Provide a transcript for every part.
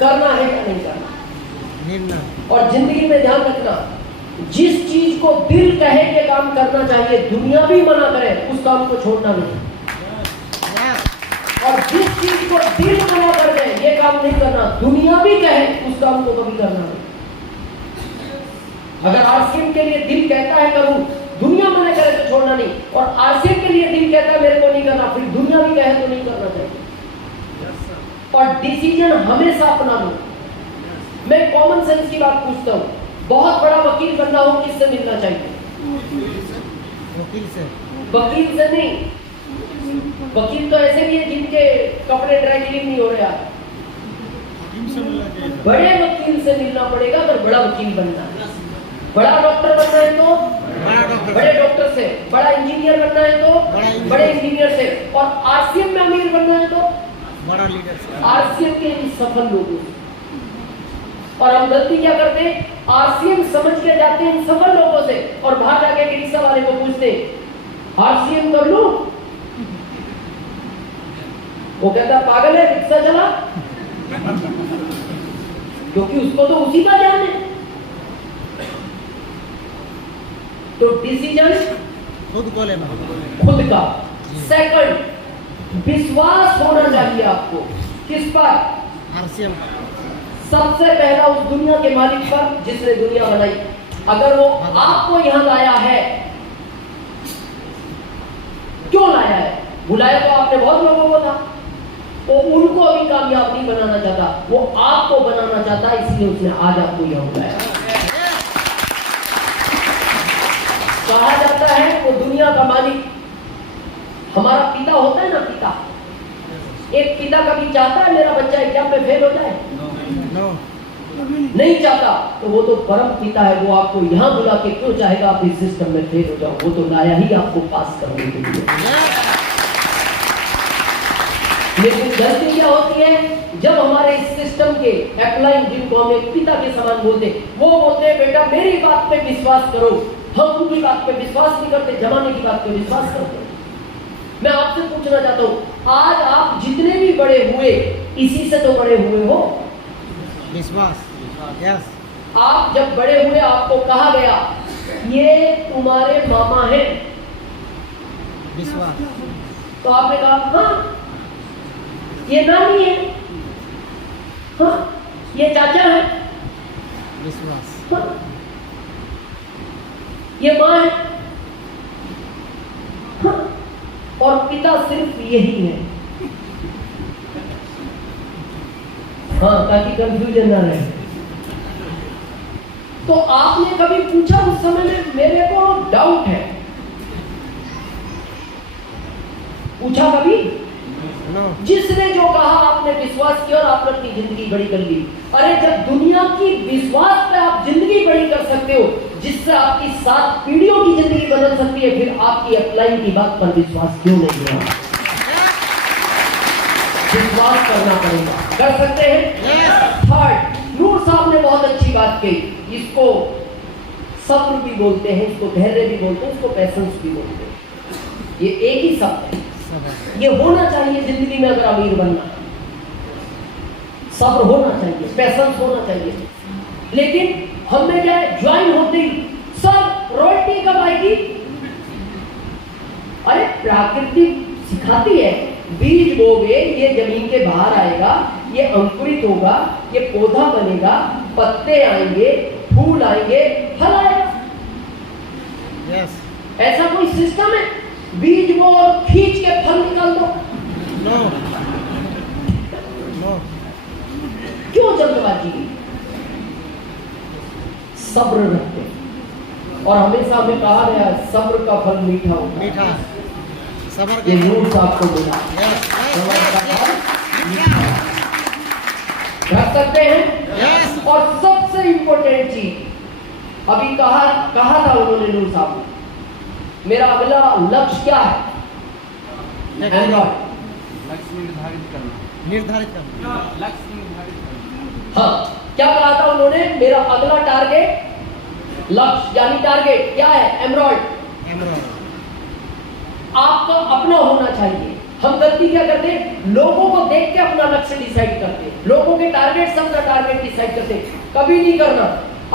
करना है या नहीं करना। और जिंदगी में ध्यान रखना, जिस चीज को दिल कहे ये काम करना चाहिए, दुनिया भी मना करे उस काम को छोड़ना नहीं। और जिस चीज को दिल मना कर दे ये काम नहीं करना, दुनिया भी कहे उस काम को कभी करना नहीं। अगर आरसीएम के लिए दिल कहता है करूं, दुनिया मना करे तो छोड़ना नहीं, और आरसीएम के लिए दिल कहता है मेरे को नहीं करना, फिर दुनिया भी कहे तो नहीं करना चाहिए। और डिसीजन हमेशा अपना लो। मैं कॉमन सेंस की बात पूछता हूँ, बहुत बड़ा वकील बनना हो किससे मिलना चाहिए? वकील से नहीं। वकील तो ऐसे भी है जिनके कपड़े ड्राई क्लीन नहीं हो रहे हैं। बड़े वकील से मिलना पड़ेगा अगर बड़ा वकील बनना है। बड़ा डॉक्टर बनना है तो बड़े डॉक्टर से, बड़ा इंजीनियर बनना है तो बड़े इंजीनियर से, और आरसीएम में अमीर बनना है तो बड़ा लीडर से, आरसीएम के सफल लोगों से। और हम गलती क्या करते हैं, आरसीएम समझ के जाते हैं इन सफल लोगों से, और बाहर जाके रिक्शा वाले को पूछते आरसीएम कर लूं? वो कहता पागल है, रिक्शा चला। क्योंकि उसको तो उसी का ध्यान है। तो डिसीजन खुद को लेना, खुद का। सेकंड, विश्वास होना चाहिए आपको। किस पर? आरसीएम। सबसे पहला उस दुनिया के मालिक पर जिसने दुनिया बनाई। अगर वो आपको यहां लाया है, क्यों लाया है? बुलाया तो आपने बहुत लोगों को था, वो उनको अभी कामयाब नहीं बनाना चाहता, वो आपको बनाना चाहता, इसलिए उसने आज आपको यहां बुलाया। कहा जाता है वो दुनिया का मालिक हमारा पिता होता है ना, पिता। एक पिता कभी चाहता है मेरा बच्चा एग्जाम में फेल हो जाए? नहीं चाहता। तो वो तो परम पिता है, वो आपको यहाँ बुला के क्यों चाहेगा आप इस सिस्टम में फेल हो जाओ? वो तो लाया ही आपको पास करने के लिए। लेकिन गलती क्या होती है, जब हमारे इस सिस्टम के अपलाइन, जिनको हम एक पिता के समान बोलते, वो बोलते हैं बेटा मेरी बात पे विश्वास करो। हम उनकी बात पे विश्वास नहीं करते, जमाने की बात पे विश्वास करते। मैं आपसे पूछना चाहता हूँ, आज आप जितने भी बड़े हुए इसी से तो बड़े हुए हो, विश्वास। यस। आप जब बड़े हुए आपको कहा गया ये तुम्हारे मामा हैं, विश्वास। तो आपने कहा हाँ ये नानी है, हाँ ये चाचा है, विश्वास। हाँ, ये माँ है, हाँ, और पिता सिर्फ यही है। हाँ, ताकि कंफ्यूजन ना रहे। तो आपने कभी पूछा उस समय में, मेरे को डाउट है, पूछा कभी? जिसने जो कहा आपने विश्वास किया और आपने अपनी जिंदगी बड़ी कर ली। अरे जब दुनिया की विश्वास पे आप जिंदगी बड़ी कर सकते हो, जिससे आपकी 7 पीढ़ियों की जिंदगी बदल सकती है, फिर आपकी अपलाइन की बात पर विश्वास क्यों नहीं है? विश्वास करना पड़ेगा। कर सकते हैं? थर्ड, नूर साहब ने बहुत अच्छी बात कही। इसको सब्र भी बोलते हैं, इसको धैर्य भी बोलते हैं, इसको पैशंस भी बोलते हैं। ये एक ही शब्द है। ये होना चाहिए जिंदगी में अगर अमीर बनना। सब्र होना चाहिए, पैशंस होना चाहिए। लेकिन हमने क्या है, ज्वाइन होते ही सब रॉयल्टी कब आएगी? अरे प्रकृति सिखाती है, बीज बोगे ये जमीन के बाहर आएगा, ये अंकुरित होगा, ये पौधा बनेगा, पत्ते आएंगे, फूल आएंगे, फल आएगा। yes. ऐसा कोई सिस्टम है? बीज बो और खींच के फल निकाल दो? नो। क्यों जल्दबाजी? सब्र रखते, और हमेशा हमें कहा गया सब्र का फल मीठा होता है। मीठा सब्र के नूर साहब को मिला। रख सकते हैं। और सबसे इंपॉर्टेंट चीज अभी कहा था उन्होंने नूर साहब ने, मेरा अगला लक्ष्य क्या है? एंड्रॉइड लक्ष्य निर्धारित करना। लक्ष्य निर्धारित करना। हाँ, क्या कहा था उन्होंने? मेरा अगला टारगेट, लक्ष्य यानी टारगेट क्या है? एंड्रॉइड। आपका अपना होना चाहिए। हम गलती क्या करते हैं, लोगों को देख के अपना लक्ष्य डिसाइड करते हैं, लोगों के टारगेट से अपना टारगेट डिसाइड करते हैं। कभी नहीं करना,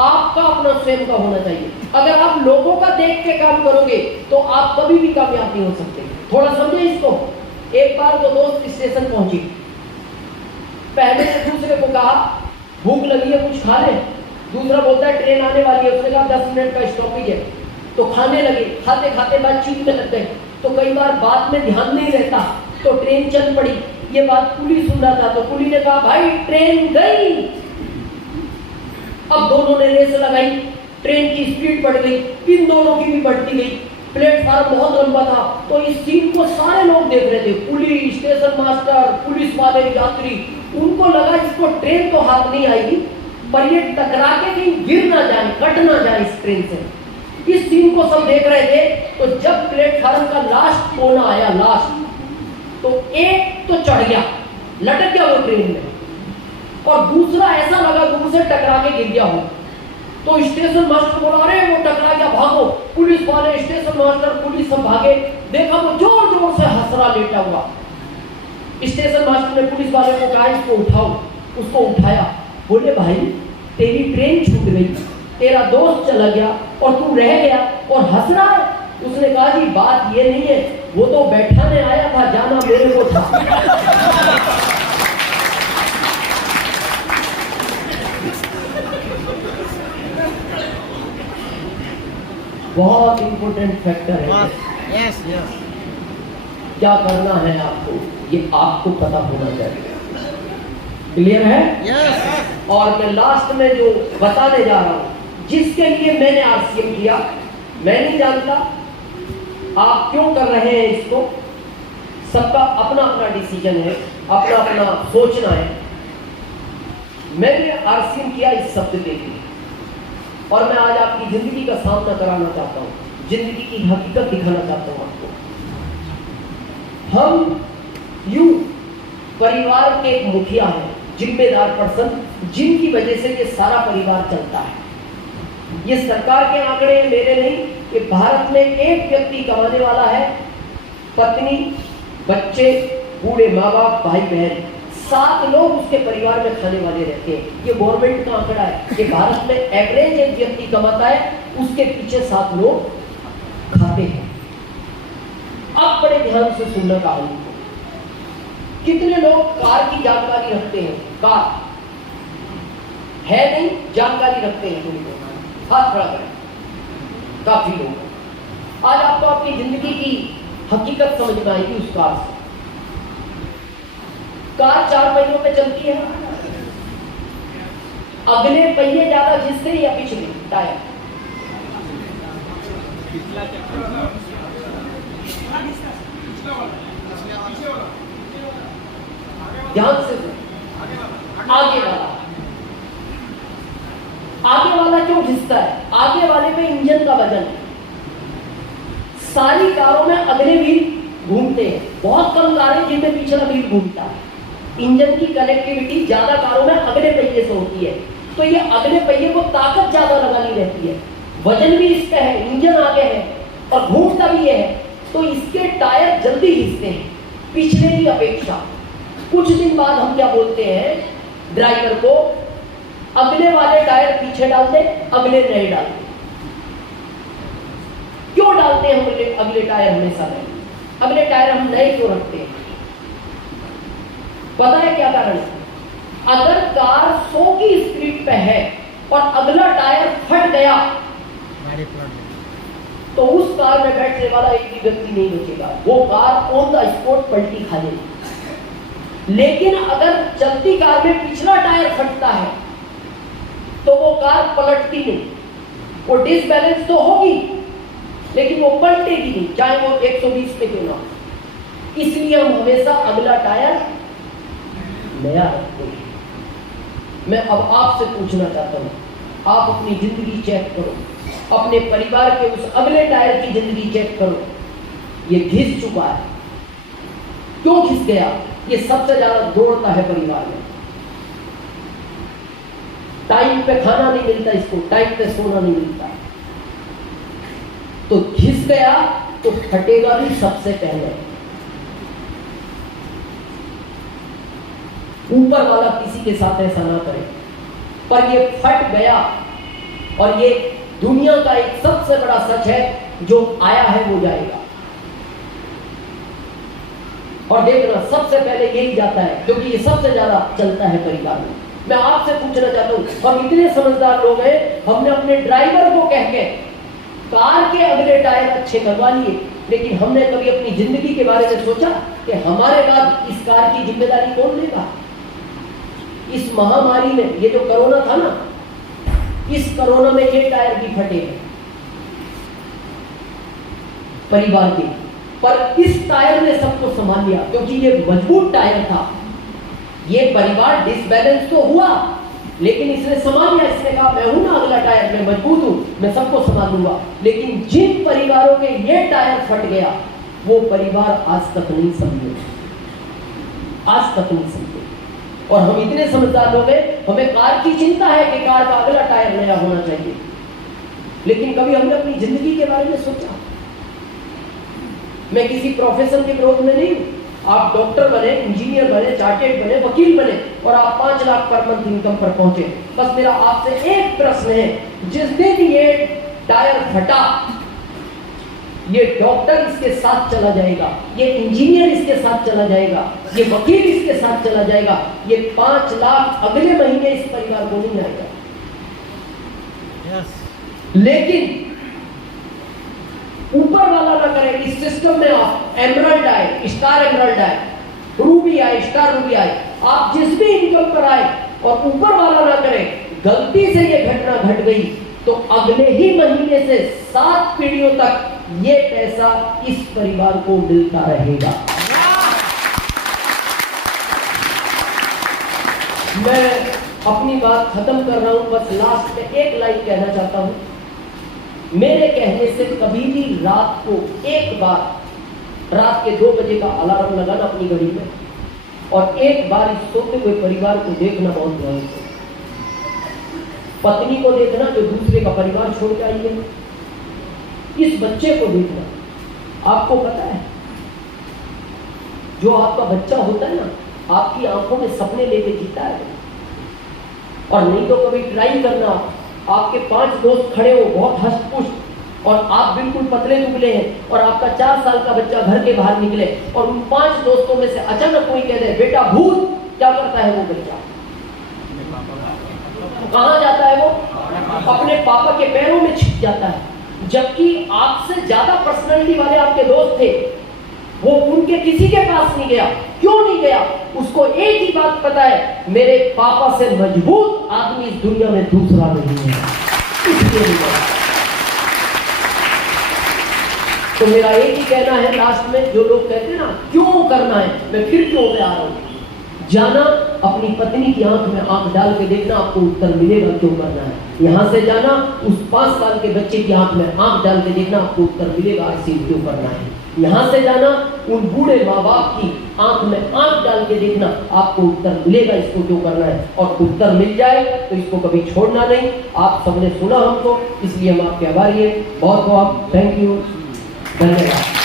आपका अपना स्वयं का होना चाहिए। अगर आप लोगों का देख के काम करोगे तो आप कभी भी कामयाब नहीं हो सकते। थोड़ा समझे इसको। एक बार दो दोस्त स्टेशन पहुंचे, पहले ने दूसरे को कहा भूख लगी है कुछ खा ले, दूसरा बोलता है ट्रेन आने वाली है, उसने कहा 10 मिनट का स्टॉपेज है, तो खाने लगे। खाते खाते बातचीत में लग गए, तो कई बार बात में ध्यान नहीं रहता, तो ट्रेन चल पड़ी। ये बात कुली सुन रहा था, तो कुली ने कहा भाई ट्रेन गई। अब दोनों ने रेस लगाई, ट्रेन की स्पीड बढ़ गई, इन दोनों की भी बढ़ती गई। प्लेटफार्म बहुत लंबा था, तो इस सीन को सारे लोग देख रहे थे, कुली, स्टेशन मास्टर, पुलिस वाले, यात्री। उनको लगा इसको ट्रेन तो हाथ नहीं आएगी, पर ये टकरा के कहीं गिर ना जाए, कट ना जाए इस ट्रेन से। इस सीन को सब देख रहे थे। तो जब प्लेटफार्म का लास्ट कोना आया, लास्ट, तो एक तो चढ़ गया, लटक गया वो ट्रेन में, और दूसरा ऐसा लगा दूर से टकरा के गिर गया हो। तो स्टेशन मास्टर बोला अरे वो टकरा गया, भागो। पुलिस वाले, स्टेशन मास्टर, पुलिस सब भागे, देखा वो जोर जोर से हंस रहा लेटा हुआ। स्टेशन मास्टर ने पुलिस वाले को कहा इसको उठाओ, उसको उठाया। बोले भाई तेरी ट्रेन छूट गई, तेरा दोस्त चला गया और तू रह गया और हंस रहा है। उसने कहा जी बात ये नहीं है, वो तो बैठाने आया था, जाना मेरे को था। बहुत इंपॉर्टेंट फैक्टर है। Yes yes. क्या करना है आपको, ये आपको पता होना चाहिए। क्लियर है? यस। और मैं लास्ट में जो बताने जा रहा हूं, जिसके लिए मैंने आरसीएम किया, मैं नहीं जानता आप क्यों कर रहे हैं इसको, सबका अपना अपना डिसीजन है, अपना अपना सोचना है। मैंने आरसीएम किया इस शब्द के लिए, और मैं आज आपकी जिंदगी का सामना कराना चाहता हूं, जिंदगी की हकीकत दिखाना चाहता हूं आपको। हम यू परिवार के एक मुखिया हैं, जिम्मेदार पर्सन, जिनकी वजह से ये सारा परिवार चलता है। ये सरकार के आंकड़े मेरे नहीं, कि भारत में एक व्यक्ति कमाने वाला है, पत्नी, बच्चे, बूढ़े माँ बाप, भाई बहन, 7 लोग उसके परिवार में खाने वाले रहते हैं। ये गवर्नमेंट का आंकड़ा है कि भारत में एवरेज एक व्यक्ति कमाता है, उसके पीछे 7 लोग खाते हैं। अब बड़े ध्यान से सुनना कहानी को। कितने लोग कार की जानकारी रखते हैं? कार है नहीं, जानकारी रखते हैं थोड़ी बहुत, हाथ खड़ा करें। काफी लोग। आज आपको आपकी जिंदगी की हकीकत समझ में आएगी उस कार से। कार 4 पहियों पे चलती है, अगले पहिए ज्यादा घिसते हैं या पिछले टायर? ध्यान से आगे वाला क्यों घिसता है? आगे वाले पे इंजन का वजन है। सारी कारों में अगले व्हील घूमते हैं, बहुत कम कारें जिनमें पिछला व्हील घूमता है। इंजन की कनेक्टिविटी ज्यादा कारों में अगले पहिए से होती है, तो ये अगले पहिए को ताकत ज्यादा लगानी रहती है। वजन भी इसका है, इंजन आगे है और घूमता भी है, तो इसके टायर जल्दी घिसते हैं पिछले की अपेक्षा। कुछ दिन बाद हम क्या बोलते हैं ड्राइवर को, अगले वाले टायर पीछे डालते, अगले नए डालते। क्यों डालते हैं हम अगले टायर हमेशा नए? अगले टायर हम नए क्यों रखते हैं? पता है क्या कारण है? अगर कार 100 की स्पीड पे है और अगला टायर फट गया, तो उस कार में बैठने वाला एक भी व्यक्ति नहीं बचेगा, वो कार ऑन द स्पॉट पलटी खा लेगी। लेकिन अगर चलती कार में पिछला टायर फटता है तो वो कार पलटती नहीं, वो डिसबैलेंस तो होगी लेकिन वो पलटेगी नहीं, चाहे वो 120 पे क्यों ना हो। इसलिए हम हमेशा अगला टायर नया रखते हैं। मैं अब आपसे पूछना चाहता हूं, आप अपनी जिंदगी चेक करो, अपने परिवार के उस अगले टायर की जिंदगी चेक करो। ये घिस चुका है, क्यों घिस गया? ये सबसे ज्यादा दौड़ता है परिवार में, टाइम पे खाना नहीं मिलता इसको, टाइम पे सोना नहीं मिलता, तो घिस गया तो फटेगा भी सबसे पहले। ऊपर वाला किसी के साथ ऐसा ना करे। पर ये फट गया और ये दुनिया का एक सबसे बड़ा सच है, जो आया है वो जाएगा। और देखना सबसे पहले यही जाता है, क्योंकि ये सबसे ज्यादा चलता है परिवार में। मैं आपसे पूछना चाहता हूं, हम इतने समझदार लोग हैं, हमने अपने ड्राइवर को कह के कार के अगले टायर अच्छे करवा लिए, लेकिन हमने कभी अपनी जिंदगी के बारे में सोचा कि हमारे बाद इस कार की जिम्मेदारी कौन लेगा? इस महामारी में, ये जो कोरोना था ना, इस कोरोना में ये टायर भी फटे हैं परिवार के, पर इस टायर ने सबको संभाल लिया, क्योंकि ये मजबूत टायर था। ये परिवार डिसबैलेंस तो हुआ, लेकिन इसने संभाल लिया। इसने कहा मैं हूं ना अगला टायर, मैं मजबूत हूं, मैं सबको संभाल लूंगा। लेकिन जिन परिवारों के ये टायर फट गया, वो परिवार आज तक नहीं समझे, आज तक नहीं समझे। और हम इतने समझदार लोग हैं, हमें कार की चिंता है कि कार का अगला टायर नया होना चाहिए, लेकिन कभी हमने अपनी जिंदगी के बारे में सोचा? मैं किसी प्रोफेशन के विरोध में नहीं हूं। आप डॉक्टर बने, इंजीनियर बने, चार्टेड बने, वकील बने और आप 5 लाख पर मंथ इनकम पर पहुंचे। बस मेरा आपसे एक प्रश्न है, जिस दिन ये टायर फटा, ये डॉक्टर इसके साथ चला जाएगा, ये इंजीनियर इसके साथ चला जाएगा, ये वकील इसके साथ चला जाएगा, ये 5 लाख अगले महीने इस परिवार को नहीं आएगा। लेकिन ऊपर वाला ना करे, इस सिस्टम में आप एमरल्ड आए, स्टार एमरल्ड आए, रूबी आए, स्टार रूबी आए, आप जिस भी इनकम पर आए, और ऊपर वाला ना करे, गलती से ये घटना घट गई, तो अगले ही महीने से 7 पीढ़ियों तक ये पैसा इस परिवार को मिलता रहेगा। मैं अपनी बात खत्म कर रहा हूं, बस लास्ट में एक लाइन कहना चाहता हूं। मेरे कहने से कभी भी रात को एक बार, रात के 2 बजे का अलार्म लगाना अपनी घड़ी में, और एक बार इस सोते हुए परिवार को देखना बहुत ध्यान से। पत्नी को देखना जो दूसरे का परिवार छोड़ के आई है, इस बच्चे को देखना। आपको पता है, जो आपका बच्चा होता है ना, आपकी आंखों में सपने लेके जीता है। और नहीं तो कभी ट्राई करना, आपके 5 दोस्त खड़े हो, बहुत हष्ट-पुष्ट, और आप बिल्कुल पतले दुबले हैं, और आपका 4 साल का बच्चा घर के बाहर निकले, और उन 5 दोस्तों में से अचानक कोई कह दे बेटा भूत, क्या करता है वो बच्चा? कहां जाता है वो? अपने पापा के पैरों में छिप जाता है। जबकि आपसे ज्यादा पर्सनालिटी वाले आपके दोस्त थे, वो उनके किसी के पास नहीं गया। क्यों नहीं गया? उसको एक ही बात पता है, मेरे पापा से मजबूत आदमी इस दुनिया में दूसरा नहीं है, इसलिए नहीं गया। तो मेरा एक ही कहना है लास्ट में, जो लोग कहते हैं ना क्यों करना है, मैं फिर क्यों पे आ रहा हूं। जाना, अपनी पत्नी की आंख में आंख डाल के देखना, आपको उत्तर मिलेगा क्यों करना है। यहां से जाना, उस 5 साल के बच्चे की आंख में आंख डाल के देखना, आपको उत्तर मिलेगा ऐसे क्यों करना है। यहां से जाना, उन बूढ़े माँ बाप की आंख में आंख डाल के देखना, आपको उत्तर मिलेगा इसको क्यों करना है। और उत्तर मिल जाए तो इसको कभी छोड़ना नहीं। आप सबने सुना हमको, इसलिए हम आपके आभारी हैं। बहुत बहुत थैंक यू, धन्यवाद।